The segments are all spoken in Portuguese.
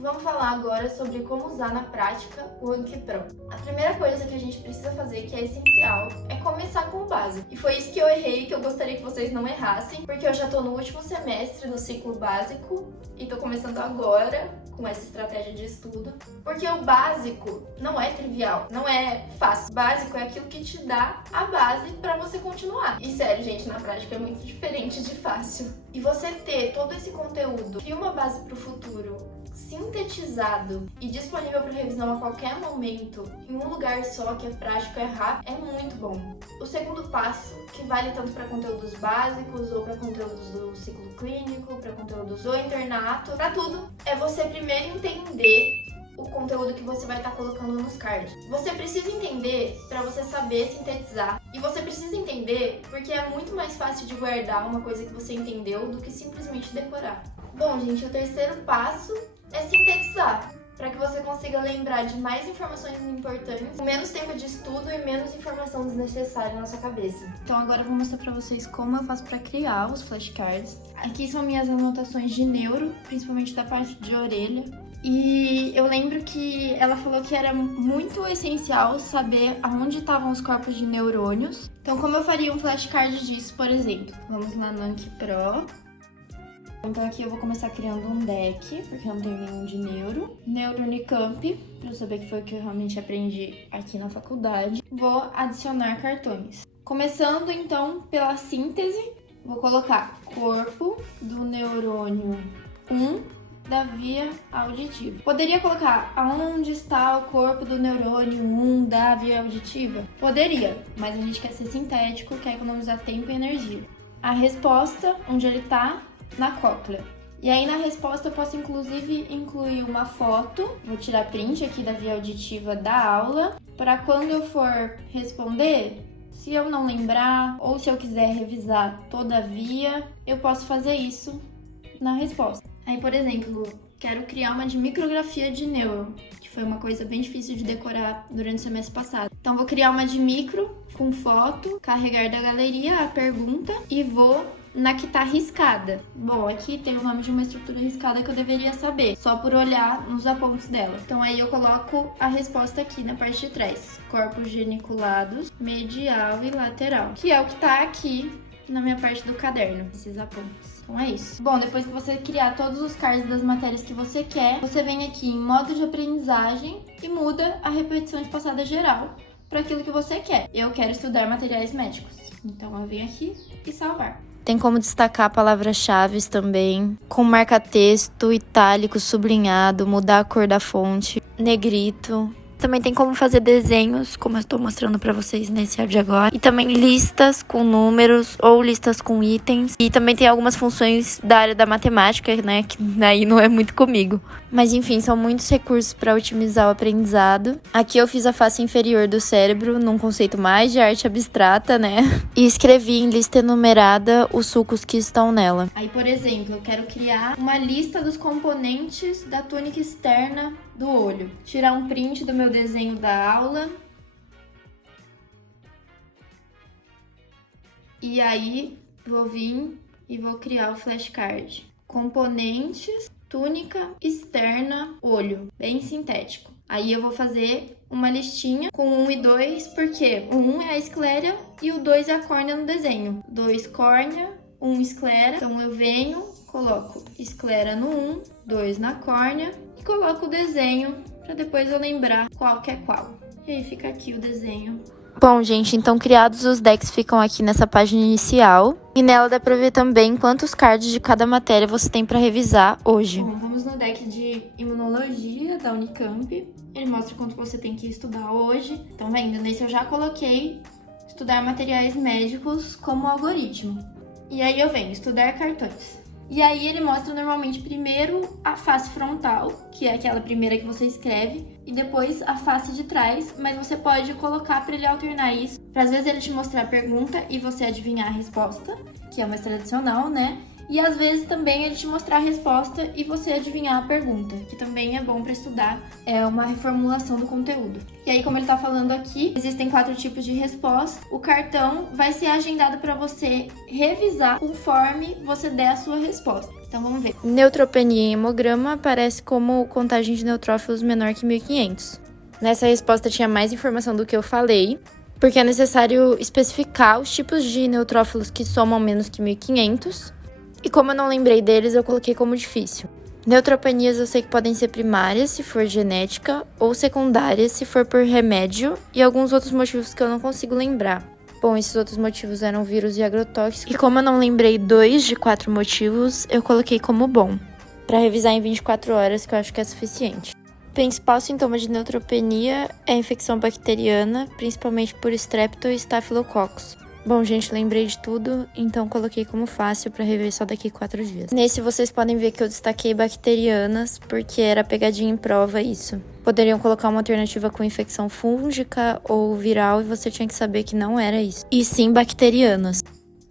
Vamos falar agora sobre como usar na prática o Anki Pro. A primeira coisa que a gente precisa fazer, que é essencial, é começar com o básico. E foi isso que eu errei, que eu gostaria que vocês não errassem, porque eu já tô no último semestre do ciclo básico e tô começando agora com essa estratégia de estudo, porque o básico não é trivial, não é fácil. O básico é aquilo que te dá a base pra você continuar. E sério, gente, na prática é muito diferente de fácil. E você ter todo esse conteúdo e uma base pro futuro sintetizado e disponível para revisão a qualquer momento, em um lugar só, que é prático, é rápido, é muito bom. O segundo passo, que vale tanto para conteúdos básicos ou para conteúdos do ciclo clínico, para conteúdos do internato, para tudo, é você primeiro entender o conteúdo que você vai estar colocando nos cards. Você precisa entender para você saber sintetizar. E você precisa entender porque é muito mais fácil de guardar uma coisa que você entendeu do que simplesmente decorar. Bom, gente, o terceiro passo é sintetizar, para que você consiga lembrar de mais informações importantes, com menos tempo de estudo e menos informação desnecessária na sua cabeça. Então agora eu vou mostrar para vocês como eu faço para criar os flashcards. Aqui são minhas anotações de neuro, principalmente da parte de orelha. E eu lembro que ela falou que era muito essencial saber aonde estavam os corpos de neurônios. Então como eu faria um flashcard disso, por exemplo? Vamos lá no Anki Pro. Então aqui eu vou começar criando um deck, porque eu não tenho nenhum de neuro. Neuro Unicamp, pra eu saber que foi o que eu realmente aprendi aqui na faculdade. Vou adicionar cartões. Começando então pela síntese, vou colocar corpo do neurônio 1 da via auditiva. Poderia colocar aonde está o corpo do neurônio 1 da via auditiva? Poderia, mas a gente quer ser sintético, quer economizar tempo e energia. A resposta, onde ele está, na cóclea. E aí na resposta eu posso inclusive incluir uma foto, vou tirar print aqui da via auditiva da aula, para quando eu for responder, se eu não lembrar ou se eu quiser revisar toda a via, eu posso fazer isso na resposta. Aí, por exemplo, quero criar uma de micrografia de neuro, que foi uma coisa bem difícil de decorar durante o semestre passado. Então vou criar uma de micro com foto, carregar da galeria a pergunta e vou na que tá riscada. Bom, aqui tem o nome de uma estrutura riscada que eu deveria saber, só por olhar nos apontos dela. Então aí eu coloco a resposta aqui na parte de trás. Corpos geniculados, medial e lateral, que é o que tá aqui na minha parte do caderno, esses apontos. Então é isso. Bom, depois que você criar todos os cards das matérias que você quer, você vem aqui em modo de aprendizagem e muda a repetição espaçada geral para aquilo que você quer. Eu quero estudar materiais médicos, então eu venho aqui e salvar. Tem como destacar palavras-chave também, com marca-texto, itálico, sublinhado, mudar a cor da fonte, negrito. Também tem como fazer desenhos, como eu estou mostrando para vocês nesse áudio agora. E também listas com números ou listas com itens. E também tem algumas funções da área da matemática, né? Que daí não é muito comigo. Mas enfim, são muitos recursos para otimizar o aprendizado. Aqui eu fiz a face inferior do cérebro, num conceito mais de arte abstrata, né? E escrevi em lista enumerada os sulcos que estão nela. Aí, por exemplo, eu quero criar uma lista dos componentes da túnica externa do olho. Tirar um print do meu desenho da aula. E aí, vou vir e vou criar o flashcard. Componentes, túnica externa, olho. Bem sintético. Aí eu vou fazer uma listinha com 1 e 2, porque o 1 é a esclera e o 2 é a córnea no desenho. 2 córnea, 1 esclera. Então eu venho, coloco esclera no 1, 2 na córnea e coloco o desenho para depois eu lembrar qual que é qual. E aí fica aqui o desenho. Bom, gente, então criados os decks ficam aqui nessa página inicial. E nela dá pra ver também quantos cards de cada matéria você tem pra revisar hoje. Bom, vamos no deck de imunologia da Unicamp. Ele mostra quanto você tem que estudar hoje. Então, vendo, nesse eu já coloquei estudar materiais médicos como algoritmo. E aí eu venho estudar cartões. E aí ele mostra normalmente primeiro a face frontal, que é aquela primeira que você escreve, e depois a face de trás, mas você pode colocar para ele alternar isso, para às vezes ele te mostrar a pergunta e você adivinhar a resposta, que é mais tradicional, né? E às vezes também ele te mostrar a resposta e você adivinhar a pergunta, que também é bom para estudar, é uma reformulação do conteúdo. E aí, como ele tá falando aqui, existem 4 tipos de resposta. O cartão vai ser agendado para você revisar conforme você der a sua resposta. Então vamos ver. Neutropenia em hemograma aparece como contagem de neutrófilos menor que 1.500. Nessa resposta tinha mais informação do que eu falei, porque é necessário especificar os tipos de neutrófilos que somam menos que 1.500. E como eu não lembrei deles, eu coloquei como difícil. Neutropenias eu sei que podem ser primárias, se for genética, ou secundárias, se for por remédio, e alguns outros motivos que eu não consigo lembrar. Bom, esses outros motivos eram vírus e agrotóxicos, e como eu não lembrei 2 de 4 motivos, eu coloquei como bom, para revisar em 24 horas, que eu acho que é suficiente. O principal sintoma de neutropenia é a infecção bacteriana, principalmente por Strepto e Staphylococcus. Bom, gente, lembrei de tudo, então coloquei como fácil para rever só daqui 4 dias. Nesse vocês podem ver que eu destaquei bacterianas, porque era pegadinha em prova isso. Poderiam colocar uma alternativa com infecção fúngica ou viral e você tinha que saber que não era isso. E sim bacterianas.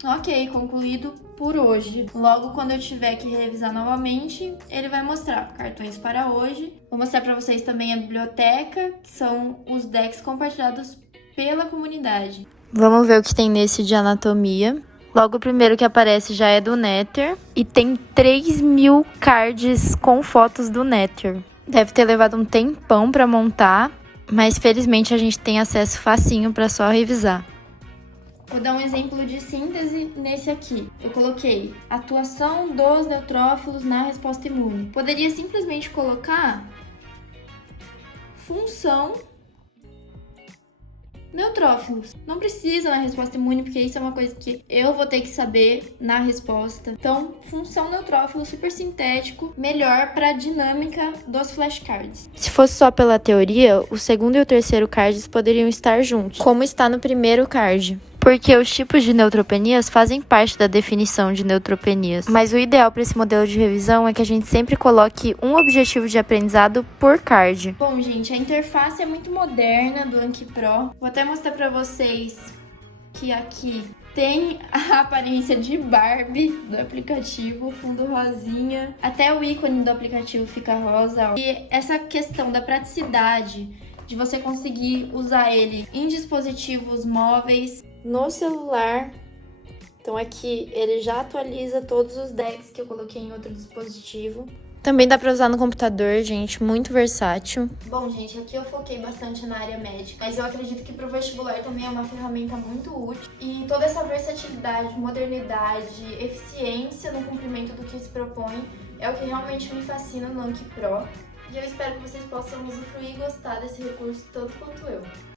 Ok, concluído por hoje. Logo, quando eu tiver que revisar novamente, ele vai mostrar cartões para hoje. Vou mostrar para vocês também a biblioteca, que são os decks compartilhados pela comunidade. Vamos ver o que tem nesse de anatomia. Logo, o primeiro que aparece já é do Nether. E tem 3.000 cards com fotos do Nether. Deve ter levado um tempão para montar, mas felizmente a gente tem acesso facinho para só revisar. Vou dar um exemplo de síntese nesse aqui. Eu coloquei atuação dos neutrófilos na resposta imune. Poderia simplesmente colocar função neutrófilos. Não precisa na resposta imune, porque isso é uma coisa que eu vou ter que saber na resposta. Então, função neutrófilo super sintético, melhor para a dinâmica dos flashcards. Se fosse só pela teoria, o segundo e o terceiro cards poderiam estar juntos, como está no primeiro card. Porque os tipos de neutropenias fazem parte da definição de neutropenias. Mas o ideal para esse modelo de revisão é que a gente sempre coloque um objetivo de aprendizado por card. Bom, gente, a interface é muito moderna do Anki Pro. Vou até mostrar para vocês que aqui tem a aparência de Barbie do aplicativo, fundo rosinha. Até o ícone do aplicativo fica rosa. E essa questão da praticidade de você conseguir usar ele em dispositivos móveis, no celular. Então aqui ele já atualiza todos os decks que eu coloquei em outro dispositivo. Também dá pra usar no computador, gente, muito versátil. Bom, gente, aqui eu foquei bastante na área médica, mas eu acredito que pro vestibular também é uma ferramenta muito útil. E toda essa versatilidade, modernidade, eficiência no cumprimento do que se propõe é o que realmente me fascina no Anki Pro. E eu espero que vocês possam usufruir e gostar desse recurso tanto quanto eu.